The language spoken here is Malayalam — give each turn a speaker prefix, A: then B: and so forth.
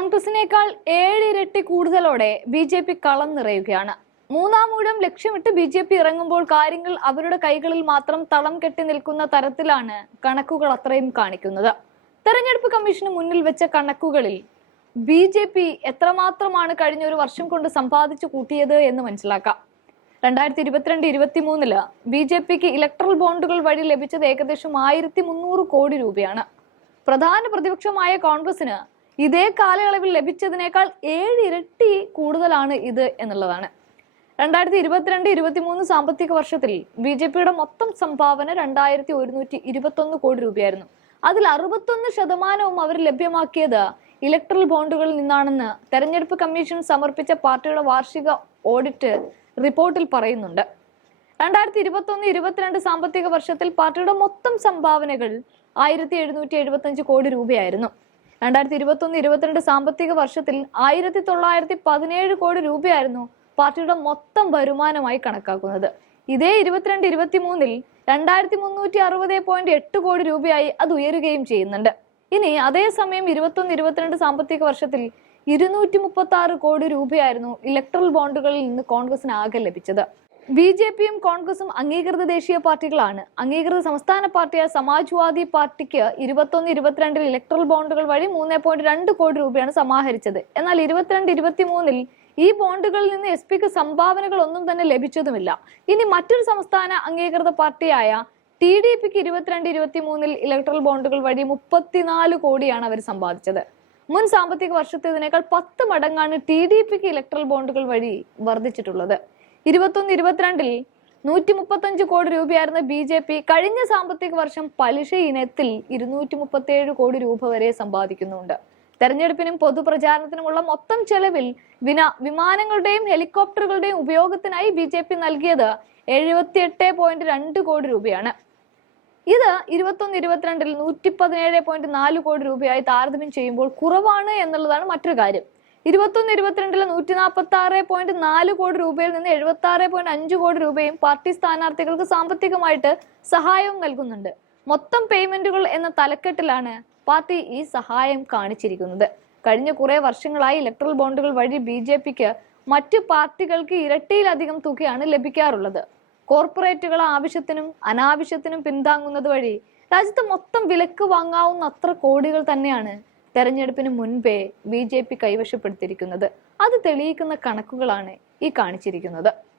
A: കോൺഗ്രസിനേക്കാൾ ഏഴിരട്ടി കൂടുതലോടെ ബി ജെ പി കളം നിറയുകയാണ്. മൂന്നാം ഊഴം ലക്ഷ്യമിട്ട് ബി ജെ പി ഇറങ്ങുമ്പോൾ കാര്യങ്ങൾ അവരുടെ കൈകളിൽ മാത്രം തളം കെട്ടി നിൽക്കുന്ന തരത്തിലാണ് കണക്കുകൾ അത്രയും കാണിക്കുന്നത്. തെരഞ്ഞെടുപ്പ് കമ്മീഷന് മുന്നിൽ വെച്ച കണക്കുകളിൽ ബി ജെ പി എത്രമാത്രമാണ് കഴിഞ്ഞ ഒരു വർഷം കൊണ്ട് സമ്പാദിച്ചു കൂട്ടിയത് എന്ന് മനസ്സിലാക്കാം. രണ്ടായിരത്തി ഇരുപത്തിരണ്ട് ഇരുപത്തി മൂന്നിൽ ബി ജെ പിക്ക് ഇലക്ട്രൽ ബോണ്ടുകൾ വഴി ലഭിച്ചത് ഏകദേശം ആയിരത്തി മുന്നൂറ് കോടി രൂപയാണ്. പ്രധാന പ്രതിപക്ഷമായ കോൺഗ്രസിന് ഇതേ കാലയളവിൽ ലഭിച്ചതിനേക്കാൾ ഏഴ് ഇരട്ടി കൂടുതലാണ് ഇത് എന്നുള്ളതാണ്. രണ്ടായിരത്തി ഇരുപത്തിരണ്ട് ഇരുപത്തിമൂന്ന് സാമ്പത്തിക വർഷത്തിൽ ബി ജെ പിയുടെ മൊത്തം സംഭാവന രണ്ടായിരത്തി ഒരുന്നൂറ്റി ഇരുപത്തൊന്ന് കോടി രൂപയായിരുന്നു. അതിൽ അറുപത്തൊന്ന് ശതമാനവും അവർ ലഭ്യമാക്കിയത് ഇലക്ട്രൽ ബോണ്ടുകളിൽ നിന്നാണെന്ന് തെരഞ്ഞെടുപ്പ് കമ്മീഷൻ സമർപ്പിച്ച പാർട്ടിയുടെ വാർഷിക ഓഡിറ്റ് റിപ്പോർട്ടിൽ പറയുന്നുണ്ട്. രണ്ടായിരത്തി ഇരുപത്തൊന്ന് ഇരുപത്തിരണ്ട് സാമ്പത്തിക വർഷത്തിൽ പാർട്ടിയുടെ മൊത്തം സംഭാവനകൾ ആയിരത്തി എഴുന്നൂറ്റി എഴുപത്തി അഞ്ച് കോടി രൂപയായിരുന്നു. രണ്ടായിരത്തി ഇരുപത്തൊന്ന് ഇരുപത്തിരണ്ട് സാമ്പത്തിക വർഷത്തിൽ ആയിരത്തി തൊള്ളായിരത്തി പതിനേഴ് കോടി രൂപയായിരുന്നു പാർട്ടിയുടെ മൊത്തം വരുമാനമായി കണക്കാക്കുന്നത്. ഇതേ ഇരുപത്തിരണ്ട് ഇരുപത്തി മൂന്നിൽ രണ്ടായിരത്തി മുന്നൂറ്റി അറുപത് പോയിന്റ് എട്ട് കോടി രൂപയായി അത് ഉയരുകയും ചെയ്യുന്നുണ്ട്. ഇനി അതേസമയം ഇരുപത്തൊന്ന് ഇരുപത്തിരണ്ട് സാമ്പത്തിക വർഷത്തിൽ ഇരുന്നൂറ്റി മുപ്പത്തി ആറ് കോടി രൂപയായിരുന്നു ഇലക്ട്രൽ ബോണ്ടുകളിൽ നിന്ന് കോൺഗ്രസിന് ആകെ ലഭിച്ചത്. ബി ജെ പിയും കോൺഗ്രസും അംഗീകൃത ദേശീയ പാർട്ടികളാണ്. അംഗീകൃത സംസ്ഥാന പാർട്ടിയായ സമാജ്വാദി പാർട്ടിക്ക് ഇരുപത്തൊന്ന് ഇരുപത്തിരണ്ടിൽ ഇലക്ട്രൽ ബോണ്ടുകൾ വഴി മൂന്ന് പോയിന്റ് രണ്ട് കോടി രൂപയാണ് സമാഹരിച്ചത്. എന്നാൽ ഇരുപത്തിരണ്ട് ഇരുപത്തി മൂന്നിൽ ഈ ബോണ്ടുകളിൽ നിന്ന് എസ് പിക്ക് സംഭാവനകൾ ഒന്നും തന്നെ ലഭിച്ചതുമില്ല. ഇനി മറ്റൊരു സംസ്ഥാന അംഗീകൃത പാർട്ടിയായ ടി ഡി പിക്ക് ഇരുപത്തിരണ്ട് ഇരുപത്തി മൂന്നിൽ ഇലക്ട്രൽ ബോണ്ടുകൾ വഴി മുപ്പത്തിനാല് കോടിയാണ് അവർ സമ്പാദിച്ചത്. മുൻ സാമ്പത്തിക വർഷത്തേതിനേക്കാൾ പത്ത് മടങ്ങാണ് ടി ഡി പിക്ക് ഇലക്ട്രൽ ബോണ്ടുകൾ വഴി വർദ്ധിച്ചിട്ടുള്ളത്. ഇരുപത്തൊന്ന് ഇരുപത്തിരണ്ടിൽ നൂറ്റി മുപ്പത്തഞ്ച് കോടി രൂപയായിരുന്ന ബി ജെ പി കഴിഞ്ഞ സാമ്പത്തിക വർഷം പലിശ ഇനത്തിൽ ഇരുന്നൂറ്റി മുപ്പത്തിയേഴ് കോടി രൂപ വരെ സമ്പാദിക്കുന്നുണ്ട്. തെരഞ്ഞെടുപ്പിനും പൊതുപ്രചാരണത്തിനുമുള്ള മൊത്തം ചെലവിൽ വിന വിമാനങ്ങളുടെയും ഹെലികോപ്റ്ററുകളുടെയും ഉപയോഗത്തിനായി ബി ജെ പി നൽകിയത് എഴുപത്തിയെട്ട് പോയിന്റ് രണ്ട് കോടി രൂപയാണ്. ഇത് ഇരുപത്തൊന്ന് ഇരുപത്തിരണ്ടിൽ നൂറ്റി പതിനേഴ് പോയിന്റ് നാല് കോടി രൂപയായി താരതമ്യം ചെയ്യുമ്പോൾ കുറവാണ് എന്നുള്ളതാണ് മറ്റൊരു കാര്യം. ഇരുപത്തൊന്ന് ഇരുപത്തിരണ്ടിലെ നൂറ്റി നാൽപ്പത്തി ആറ് പോയിന്റ് നാല് കോടി രൂപയിൽ നിന്ന് എഴുപത്തി ആറ് പോയിന്റ് അഞ്ച് കോടി രൂപയും പാർട്ടി സ്ഥാനാർത്ഥികൾക്ക് സാമ്പത്തികമായിട്ട് സഹായവും നൽകുന്നുണ്ട്. മൊത്തം പേയ്മെന്റുകൾ എന്ന തലക്കെട്ടിലാണ് പാർട്ടി ഈ സഹായം കാണിച്ചിരിക്കുന്നത്. കഴിഞ്ഞ കുറെ വർഷങ്ങളായി ഇലക്ട്രൽ ബോണ്ടുകൾ വഴി ബി ജെ പിക്ക് മറ്റു പാർട്ടികൾക്ക് ഇരട്ടിയിലധികം തുകയാണ് ലഭിക്കാറുള്ളത്. കോർപ്പറേറ്റുകൾ ആവശ്യത്തിനും അനാവശ്യത്തിനും പിന്താങ്ങുന്നത് വഴി രാജ്യത്ത് മൊത്തം വിലക്ക് വാങ്ങാവുന്ന അത്ര കോടികൾ തന്നെയാണ് തെരഞ്ഞെടുപ്പിന് മുൻപേ ബി ജെ പി കൈവശപ്പെടുത്തിയിരിക്കുന്നത്. അത് തെളിയിക്കുന്ന കണക്കുകളാണ് ഈ കാണിച്ചിരിക്കുന്നത്.